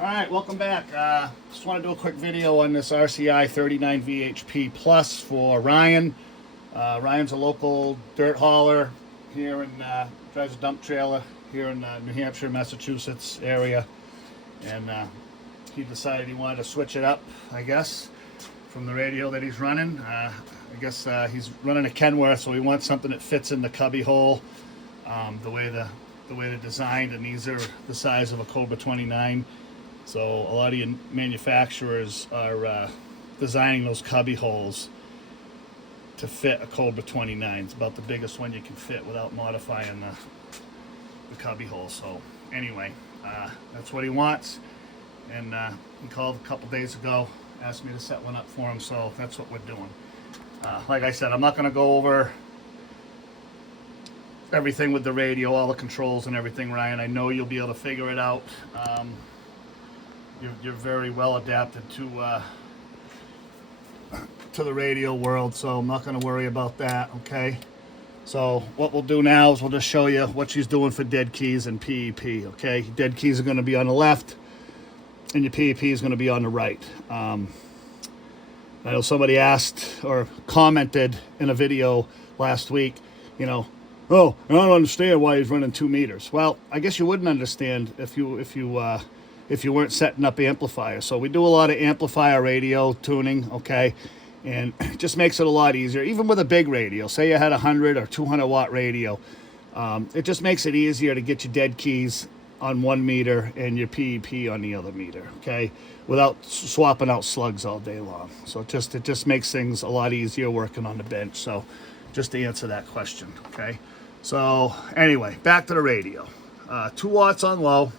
Alright, welcome back. Just want to do a quick video on this RCI 39 VHP Plus for Ryan. Ryan's a local dirt hauler here and drives a dump trailer here in New Hampshire, Massachusetts area. And he decided he wanted to switch it up, I guess, from the radio that he's running. I guess he's running a Kenworth, so he wants something that fits in the cubby hole the way they're designed, and these are the size of a Cobra 29. So a lot of your manufacturers are designing those cubby holes to fit a Cobra 29. It's about the biggest one you can fit without modifying the cubby hole. So anyway, that's what he wants. And he called a couple days ago, asked me to set one up for him, so that's what we're doing. Like I said, I'm not going to go over everything with the radio, all the controls and everything, Ryan. I know you'll be able to figure it out. You're very well adapted to the radio world, so I'm not going to worry about that, okay? So what we'll do now is we'll just show you what she's doing for dead keys and PEP, okay? Dead keys are going to be on the left, and your PEP is going to be on the right. I know somebody asked or commented in a video last week, you know, oh, I don't understand why he's running 2 meters. Well, I guess you wouldn't understand if you weren't setting up amplifiers. So we do a lot of amplifier radio tuning, okay? And it just makes it a lot easier, even with a big radio. Say you had a 100 or 200 watt radio. It just makes it easier to get your dead keys on 1 meter and your PEP on the other meter, okay? Without swapping out slugs all day long. So it just makes things a lot easier working on the bench. So just to answer that question, okay? So anyway, back to the radio. 2 watts on low,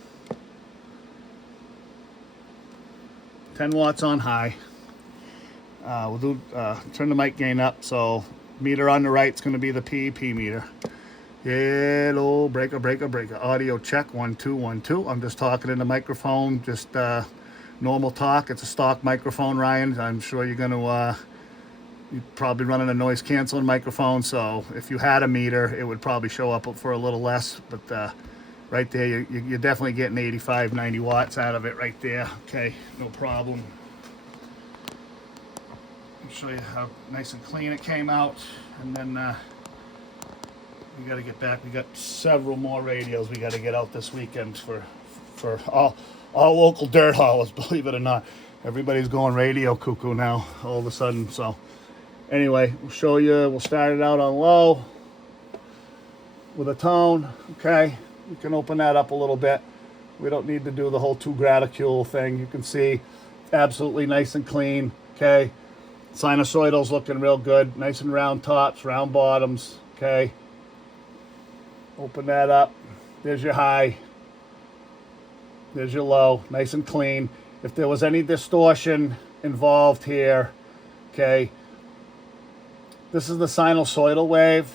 10 watts on high. We'll do turn the mic gain up, so meter on the right is going to be the PEP meter. Hello, breaker. Audio check, 1 2 1 2. I'm just talking in the microphone, just normal talk. It's a stock microphone, Ryan. I'm sure you're going to you're probably running a noise canceling microphone, so if you had a meter, it would probably show up for a little less, but right there, you're definitely getting 85, 90 watts out of it right there. Okay, no problem. I'll show you how nice and clean it came out, and then we got to get back. We got several more radios we got to get out this weekend for all local dirt haulers, believe it or not. Everybody's going radio cuckoo now all of a sudden, so anyway, we'll show you. We'll start it out on low with a tone, okay? You can open that up a little bit. We don't need to do the whole 2 graticule thing. You can see absolutely nice and clean, okay? Sinusoidal's looking real good. Nice and round tops, round bottoms, okay? Open that up. There's your high. There's your low. Nice and clean. If there was any distortion involved here, okay, this is the sinusoidal wave.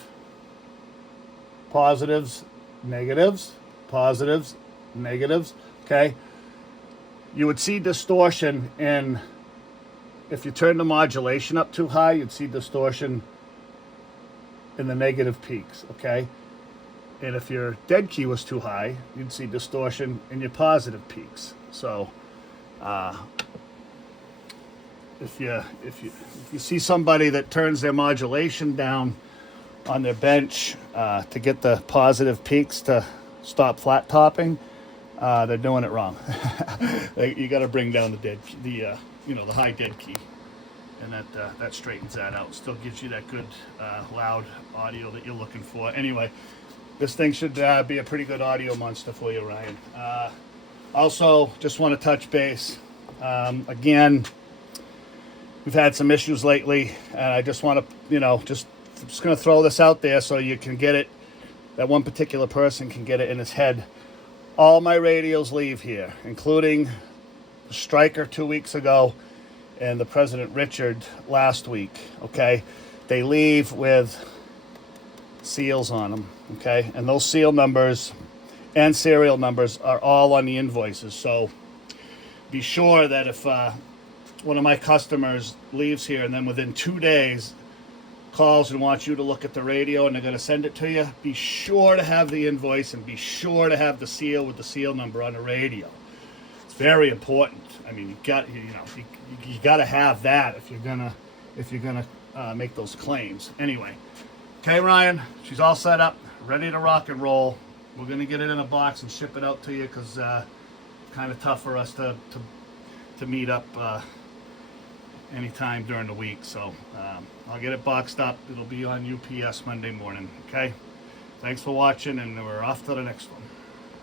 Positives, negatives, positives, negatives, okay? You would see distortion in, if you turn the modulation up too high, you'd see distortion in the negative peaks, okay? And if your dead key was too high, you'd see distortion in your positive peaks. So if you see somebody that turns their modulation down on their bench to get the positive peaks to stop flat topping, they're doing it wrong. You got to bring down the high dead key, and that straightens that out. Still gives you that good loud audio that you're looking for. Anyway, this thing should be a pretty good audio monster for you, Ryan. Also, just want to touch base again. We've had some issues lately, and I just want to, just going to throw this out there so you can get it, that one particular person can get it in his head. All my radios leave here, including the Striker 2 weeks ago and the President Richard last week, okay? They leave with seals on them, okay? And those seal numbers and serial numbers are all on the invoices. So be sure that if one of my customers leaves here and then within 2 days calls and wants you to look at the radio and they're going to send it to you, be sure to have the invoice and be sure to have the seal with the seal number on the radio. As very important. I mean, you got to have that if you're gonna make those claims. Anyway, okay, Ryan, she's all set up, ready to rock and roll. We're gonna get it in a box and ship it out to you because it's kind of tough for us to meet up anytime during the week. So I'll get it boxed up. It'll be on UPS Monday morning. Okay. Thanks for watching, and we're off to the next one.